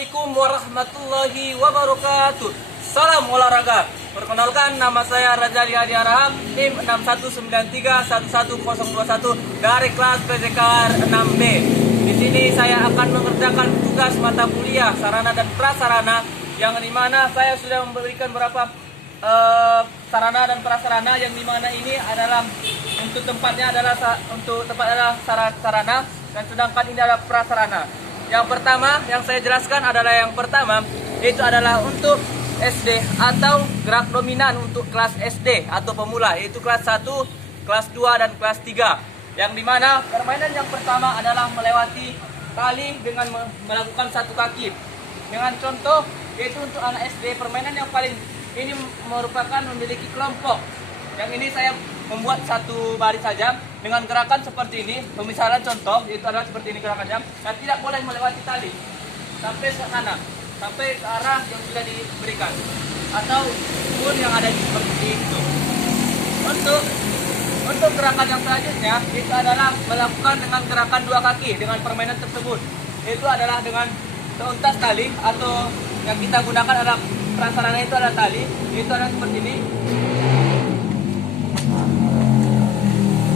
Assalamualaikum warahmatullahi wabarakatuh. Salam olahraga. Perkenalkan, nama saya Rajali Hadi Arham, NIM 6193111021 dari kelas PJKR 6B. Di sini saya akan mengerjakan tugas mata kuliah sarana dan prasarana, yang dimana saya sudah memberikan beberapa sarana dan prasarana, yang dimana ini adalah untuk tempatnya adalah sarana, dan sedangkan ini adalah prasarana. Yang pertama yang saya jelaskan adalah itu adalah untuk SD atau gerak dominan untuk kelas SD atau pemula, yaitu kelas 1, kelas 2 dan kelas 3. Yang dimana permainan yang pertama adalah melewati tali dengan melakukan satu kaki. Dengan contoh, yaitu untuk anak SD, permainan yang paling ini merupakan memiliki kelompok. Yang ini saya membuat satu baris saja dengan gerakan seperti ini. Misalnya contoh, itu adalah seperti ini gerakannya, dan tidak boleh melewati tali sampai ke sana, sampai ke arah yang sudah diberikan, atau pun yang ada seperti itu. Untuk gerakan yang selanjutnya, itu adalah melakukan dengan gerakan dua kaki dengan permainan tersebut. Itu adalah dengan seuntas tali, atau yang kita gunakan adalah prasarana itu adalah tali. Itu adalah seperti ini.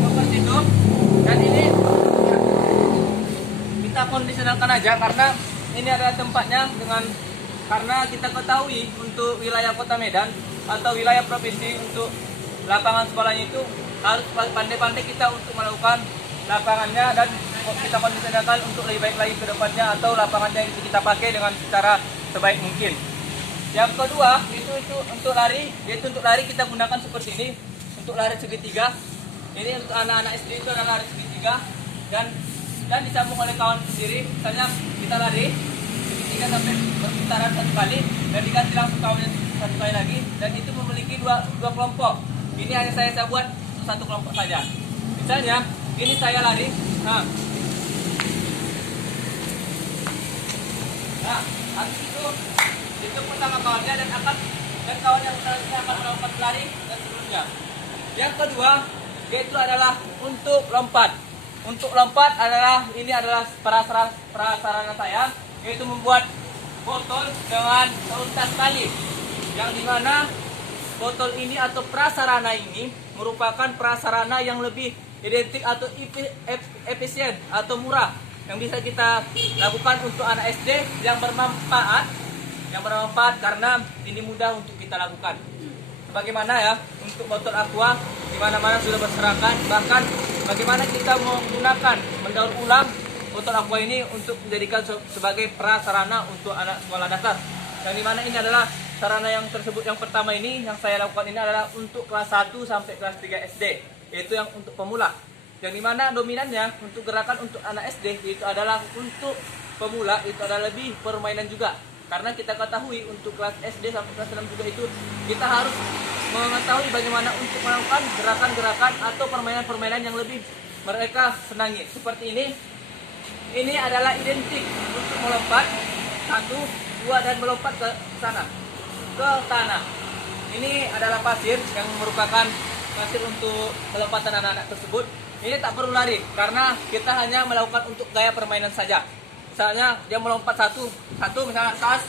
Seperti itu. Dan ini kita kondisionalkan aja, karena ini adalah tempatnya karena kita ketahui untuk wilayah Kota Medan atau wilayah provinsi, untuk lapangan sekolahnya itu harus pandai-pandai kita untuk melakukan lapangannya, dan kita kondisionalkan untuk lebih baik lagi ke depannya, atau lapangannya itu kita pakai dengan cara sebaik mungkin. Yang kedua itu untuk lari, yaitu untuk lari kita gunakan seperti ini, untuk lari segitiga. Ini untuk anak-anak SD itu adalah lari segitiga, dan disambung oleh kawan sendiri. Misalnya kita lari segitiga sampai berputaran satu kali, dan diganti langsung kawannya satu kali lagi, dan itu memiliki dua kelompok. Ini hanya saya buat satu kelompok saja. Misalnya ini saya lari, habis itu pertama kawannya, dan kawan yang selanjutnya akan melakukan lari dan seterusnya. Yang kedua yaitu adalah untuk lompat. Untuk lompat ini adalah prasarana saya, yaitu membuat botol dengan seuntas tali, yang dimana botol ini atau prasarana ini merupakan prasarana yang lebih identik atau efisien atau murah, yang bisa kita lakukan untuk anak SD, yang bermanfaat karena ini mudah untuk kita lakukan. Bagaimana ya untuk botol aqua, di mana-mana sudah berserakan, bahkan bagaimana kita menggunakan mendaur ulang botol aqua ini untuk menjadikan sebagai prasarana untuk anak sekolah dasar. Yang dimana ini adalah sarana yang tersebut, yang pertama ini yang saya lakukan ini adalah untuk kelas 1 sampai kelas 3 SD, yaitu yang untuk pemula. Yang dimana dominannya untuk gerakan untuk anak SD itu adalah untuk pemula, itu adalah lebih permainan juga. Karena kita ketahui untuk kelas SD sampai kelas 6 juga itu kita harus mengetahui bagaimana untuk melakukan gerakan-gerakan atau permainan-permainan yang lebih mereka senangi. Seperti ini adalah identik untuk melompat 1, 2 dan melompat ke sana, ke tanah. Ini adalah pasir yang merupakan pasir untuk pelompatan anak-anak tersebut. Ini tak perlu lari karena kita hanya melakukan untuk gaya permainan saja. Misalnya dia melompat satu misalnya tas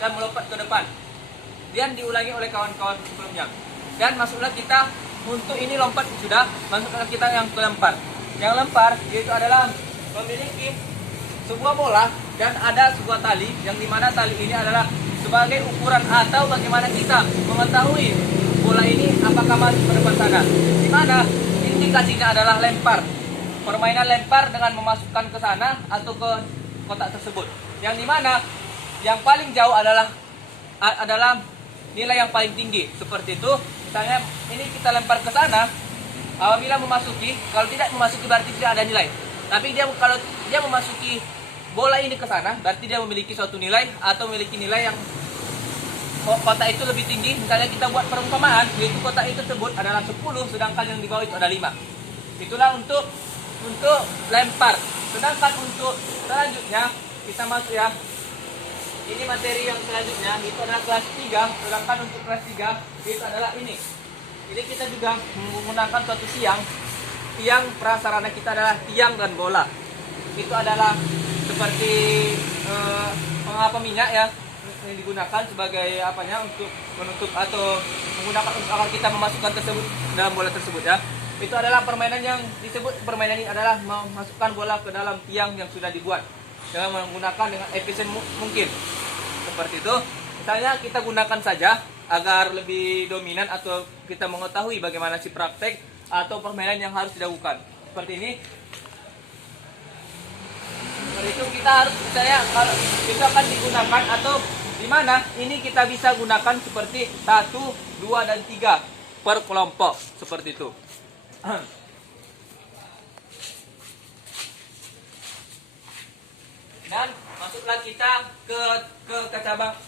dan melompat ke depan. Dan diulangi oleh kawan-kawan sebelumnya. Dan masuklah kita untuk ini lompat sudah, masuklah kita yang kelempar. Yang lempar yaitu adalah memiliki sebuah bola dan ada sebuah tali, yang dimana tali ini adalah sebagai ukuran atau bagaimana kita mengetahui bola ini apakah masuk ke depan sana. Di mana indikasinya adalah lempar. Permainan lempar dengan memasukkan ke sana atau ke kotak tersebut. Yang dimana yang paling jauh adalah nilai yang paling tinggi. Seperti itu. Misalnya ini kita lempar ke sana. Apabila memasuki, kalau tidak memasuki berarti tidak ada nilai. Tapi kalau dia memasuki bola ini ke sana, berarti dia memiliki suatu nilai atau memiliki nilai yang kotak itu lebih tinggi. Misalnya kita buat perumpamaan, yaitu kotak itu tersebut adalah 10, sedangkan yang di bawah itu ada 5. Itulah untuk lempar. Sedangkan untuk selanjutnya kita masuk ya. Ini materi yang selanjutnya itu adalah kelas 3. Sedangkan untuk kelas 3 itu adalah ini. Ini kita juga menggunakan suatu tiang. Tiang prasarana kita adalah tiang dan bola. Itu adalah seperti beberapa minyak ya yang digunakan sebagai apanya untuk menutup atau menggunakan untuk agar kita memasukkan tersebut dalam bola tersebut ya. Itu adalah permainan yang disebut permainan ini adalah memasukkan bola ke dalam tiang yang sudah dibuat dengan menggunakan dengan efisien mungkin. Seperti itu. Misalnya kita gunakan saja agar lebih dominan atau kita mengetahui bagaimana si praktek atau permainan yang harus dilakukan. Seperti ini. Seperti itu kita harus percaya kalau itu akan digunakan atau di mana ini kita bisa gunakan seperti 1, 2, dan 3 per kelompok seperti itu. Dan masuklah kita ke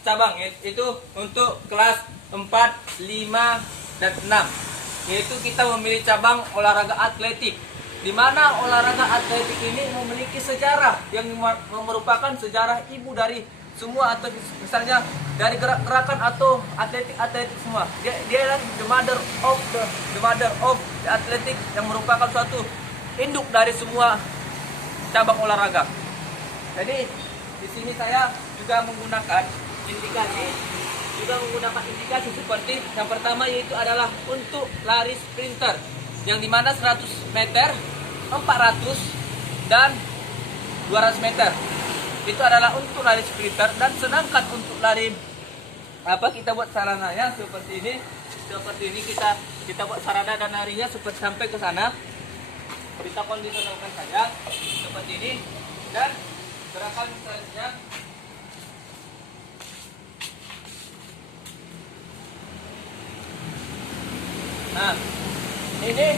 cabang itu untuk kelas 4, 5, dan 6. Yaitu kita memilih cabang olahraga atletik. Di mana olahraga atletik ini memiliki sejarah yang merupakan sejarah ibu dari semua, atau misalnya dari gerakan atau atletik semua. Dia adalah the mother of the atletik, yang merupakan suatu induk dari semua cabang olahraga. Jadi di sini saya juga menggunakan indikasi seperti yang pertama, yaitu adalah untuk lari sprinter yang dimana 100 meter, 400 dan 200 meter. Itu adalah untuk lari sprinter. Dan sedangkan untuk lari kita buat sarananya seperti ini. Seperti ini kita buat sarana dan larinya seperti sampai ke sana. Kita kondisionalkan saja seperti ini. Dan gerakan selanjutnya ini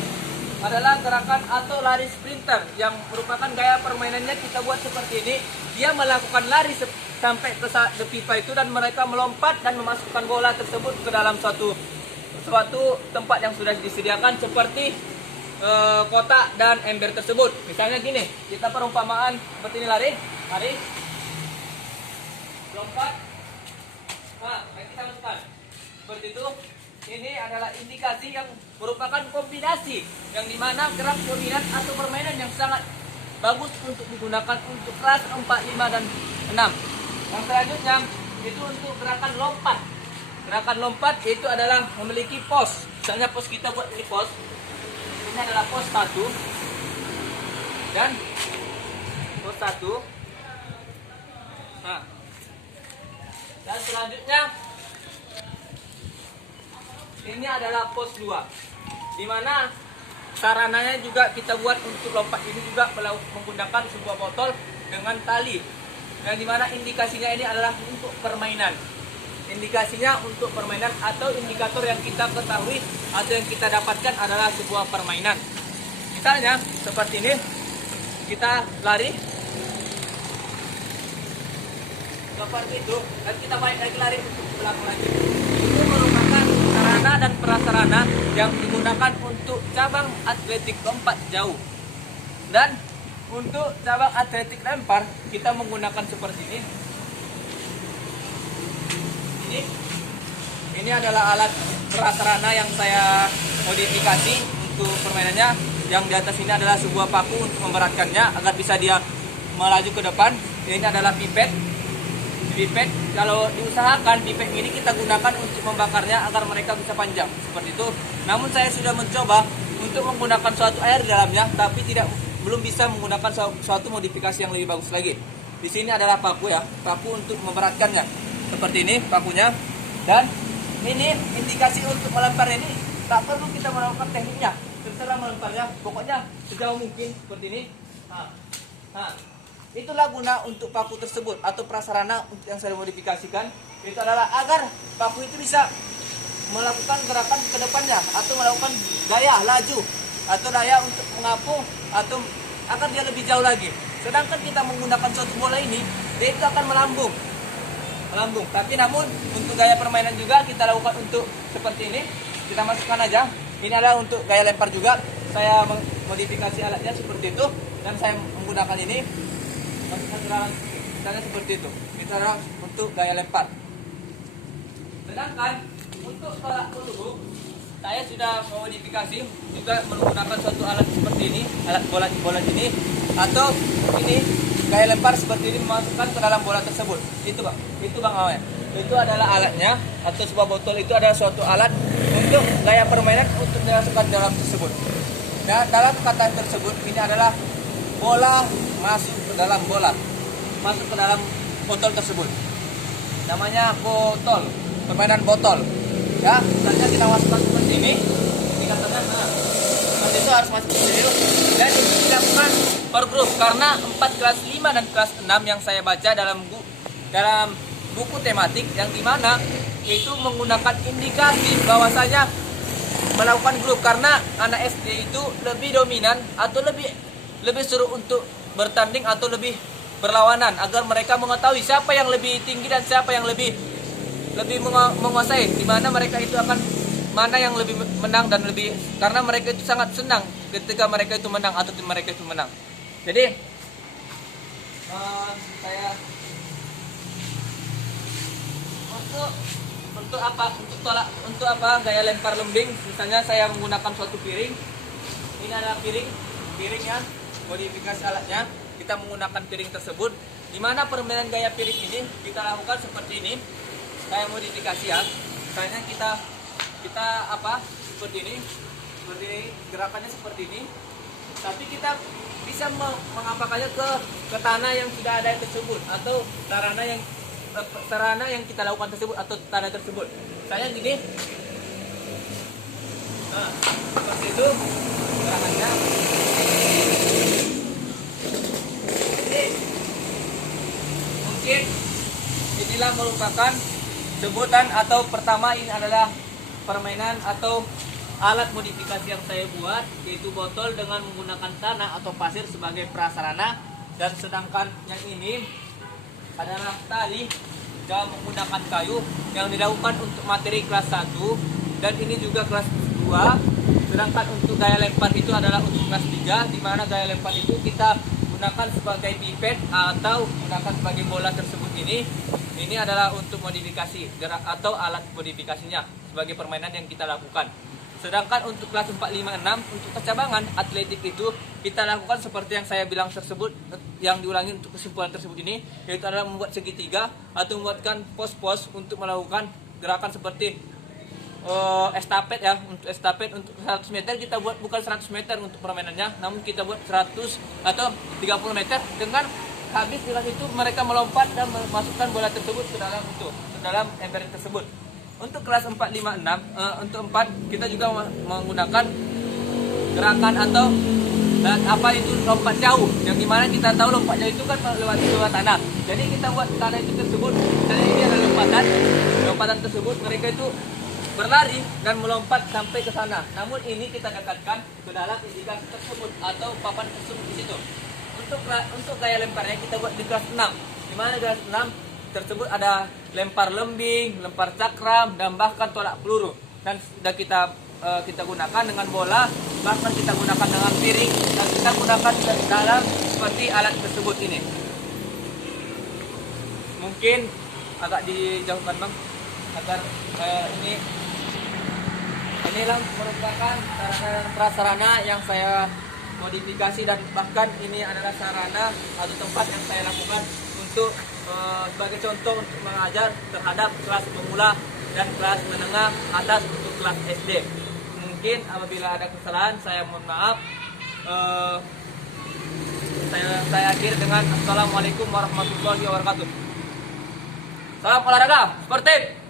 adalah gerakan atau lari sprinter yang merupakan gaya permainannya kita buat seperti ini. Dia melakukan lari sampai ke pipa itu dan mereka melompat dan memasukkan bola tersebut ke dalam suatu tempat yang sudah disediakan seperti kotak dan ember tersebut. Misalnya gini, kita perumpamaan seperti ini, lari, lompat, kita masukkan seperti itu. Ini adalah indikasi yang merupakan kombinasi yang dimana gerak dominan atau permainan yang sangat bagus untuk digunakan untuk kelas 4, 5, dan 6. Yang selanjutnya itu untuk gerakan lompat. Gerakan lompat itu adalah memiliki pos. Misalnya pos kita buat ini pos. Ini adalah pos 1 dan pos 1. Dan selanjutnya ini adalah pos 2, di mana sarananya juga kita buat untuk lompat ini juga menggunakan sebuah botol dengan tali, yang dimana indikasinya ini adalah untuk permainan. Indikasinya untuk permainan atau indikator yang kita ketahui atau yang kita dapatkan adalah sebuah permainan. Misalnya seperti ini, kita lari seperti itu dan kita balik lagi lari untuk berlaku lagi. Itu merupakan sarana dan prasarana yang digunakan untuk cabang atletik lompat jauh. Dan untuk cabang atletik lempar kita menggunakan seperti ini. Ini adalah alat prasarana yang saya modifikasi untuk permainannya. Yang di atas ini adalah sebuah paku untuk memberatkannya agar bisa dia melaju ke depan. Ini adalah pipet. Kalau diusahakan pipet ini kita gunakan untuk membakarnya agar mereka bisa panjang seperti itu. Namun saya sudah mencoba untuk menggunakan suatu air di dalamnya, tapi belum bisa menggunakan suatu modifikasi yang lebih bagus lagi. Di sini adalah paku ya, paku untuk memberatkannya seperti ini pakunya. Dan ini indikasi untuk melempar ini tak perlu kita melakukan tekniknya, terserah melemparnya, pokoknya sejauh mungkin seperti ini. Itulah guna untuk paku tersebut atau prasarana yang saya modifikasikan. Itu adalah agar paku itu bisa melakukan gerakan ke depannya atau melakukan daya laju atau daya untuk mengapung atau agar dia lebih jauh lagi. Sedangkan kita menggunakan suatu bola ini, dia itu akan melambung. Tapi namun untuk gaya permainan juga kita lakukan untuk seperti ini. Kita masukkan aja. Ini adalah untuk gaya lempar juga. Saya modifikasi alatnya seperti itu dan saya menggunakan ini. Misalnya seperti itu. Itu adalah untuk gaya lempar. Sedangkan untuk tolak peluru, saya sudah memodifikasi juga menggunakan suatu alat seperti ini, alat bola ini atau ini gaya lempar seperti ini memasukkan ke dalam bola tersebut. Itu bang, Awen. Itu adalah alatnya, atau sebuah botol itu adalah suatu alat untuk gaya permainan untuk dimasukkan dalam tersebut. Dan dalam kata tersebut ini adalah bola masuk ke dalam botol tersebut. Namanya botol, permainan botol. Ya, misalnya kita masukkan seperti ini katanya, itu harus masuk ke sini dan ini dilakukan per grup karena 4 kelas 5 dan kelas 6 yang saya baca dalam buku tematik yang dimana itu menggunakan indikasi bahwasanya melakukan grup karena anak SD itu lebih dominan atau lebih seru untuk bertanding atau lebih berlawanan agar mereka mengetahui siapa yang lebih tinggi dan siapa yang lebih menguasai, di mana mereka itu akan mana yang lebih menang dan lebih, karena mereka itu sangat senang ketika mereka itu menang atau tim mereka itu menang. Jadi saya untuk apa gaya lempar lembing, misalnya saya menggunakan suatu piring. Ini adalah piringnya, modifikasi alatnya kita menggunakan piring tersebut, di mana permainan gaya piring ini kita lakukan seperti ini. Saya modifikasi ya, misalnya kita seperti ini, gerakannya seperti ini, tapi kita bisa mengapakannya ke tanah yang sudah ada tersebut atau sarana yang kita lakukan tersebut atau tanah tersebut. Saya gini, nah seperti itu gerakannya. Jadi mungkin inilah merupakan sebutan atau pertama ini adalah permainan atau alat modifikasi yang saya buat, yaitu botol dengan menggunakan tanah atau pasir sebagai prasarana, dan sedangkan yang ini adalah tali dengan menggunakan kayu yang dilakukan untuk materi kelas 1 dan ini juga kelas 2. Sedangkan untuk gaya lempar itu adalah untuk kelas 3, di mana gaya lempar itu kita gunakan sebagai pipet atau gunakan sebagai bola tersebut ini adalah untuk modifikasi atau alat modifikasinya sebagai permainan yang kita lakukan. Sedangkan untuk kelas 4, 5, 6 untuk kecabangan atletik itu kita lakukan seperti yang saya bilang tersebut, yang diulangi untuk kesimpulan tersebut ini, yaitu adalah membuat segitiga atau membuatkan pos-pos untuk melakukan gerakan seperti estafet ya. Untuk estafet untuk 100 meter kita buat bukan 100 meter untuk permainannya, namun kita buat 100 atau 30 meter. Dengan habis dengan itu mereka melompat dan memasukkan bola tersebut ke dalam ember tersebut. Untuk kelas 4, 5, 6 untuk 4 kita juga menggunakan gerakan atau apa itu lompat jauh, yang dimana kita tahu lompat jauh itu kan lewat tanah. Jadi kita buat tanah itu tersebut, jadi ini adalah lompatan tersebut mereka itu berlari dan melompat sampai ke sana. Namun ini kita dekatkan ke dalam indikasi tersebut atau papan tersebut di situ. Untuk gaya lemparnya kita buat di kelas 6, di mana kelas 6 tersebut ada lempar lembing, lempar cakram, dan bahkan tolak peluru. Dan sudah kita gunakan dengan bola, bahkan kita gunakan dengan piring, dan kita gunakan dalam seperti alat tersebut ini. Mungkin agak dijauhkan bang, agar inilah merupakan sarana yang saya modifikasi, dan bahkan ini adalah sarana atau tempat yang saya lakukan untuk sebagai contoh untuk mengajar terhadap kelas pemula dan kelas menengah atas untuk kelas SD. Mungkin apabila ada kesalahan saya mohon maaf. Saya akhir dengan Assalamualaikum warahmatullahi wabarakatuh. Salam olahraga sportif.